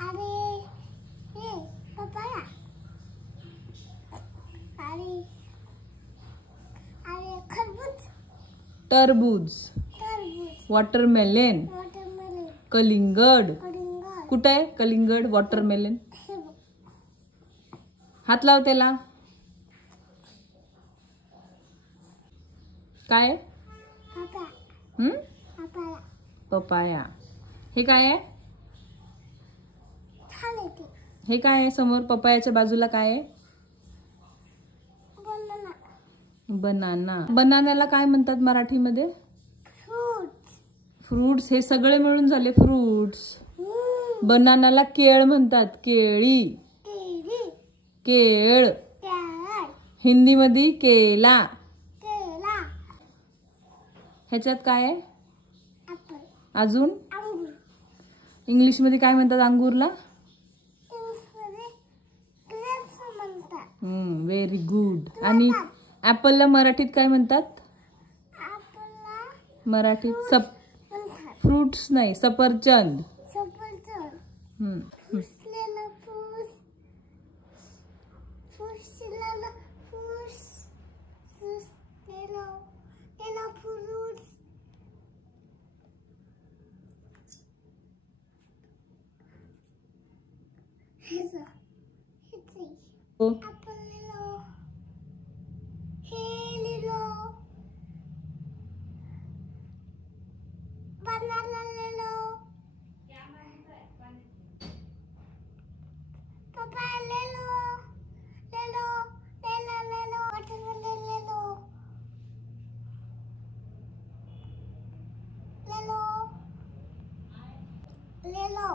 अरे ये पपाया अरे अरे खरबूज टरबूज, तरबूज वॉटरमेलन, वॉटरमेलन कलिंगड. कलिंगड कुठे आहे कलिंगड, वॉटरमेलन? हे बघ हात लाव त्याला. काय आहे? Papaya papaya papaya. हे काय आहे? छान येते हे काय आहे समोर? पपायाच्या बाजूला काय आहे? Banana banana. बनानाला काय म्हणतात मराठीमध्ये? Fruits fruits. हे सगळे मिळून झाले फ्रुट्स. बनानाला केळ म्हणतात, केळी, केळी केळ. केळ हिंदीमध्ये केला. केला ह्याच्यात काय आहे ऍपल अजून? अंगूर इंग्लिशमध्ये काय म्हणतात अंगूरला? इंग्लिशमध्ये ग्रेप्स म्हणतात व्हेरी गुड. आणि ऍपलला मराठीत काय म्हणतात? ऍपलला मराठीत म्हणतात फ्रुट्स नाही, सफरचंद. सफरचंद हम्म. फुसलेलं फूस फुसलेलं फूस फुसलेलं त्याला फ्रूट्स हेच हो. ऍपल लिहिलं हे लिहिलं बनाना लिहिलं पपाया लिहिलं लिहिलं लिहिलं लिहिलं वॉटरमेलन लिहिलं लिहिलं लिहिलं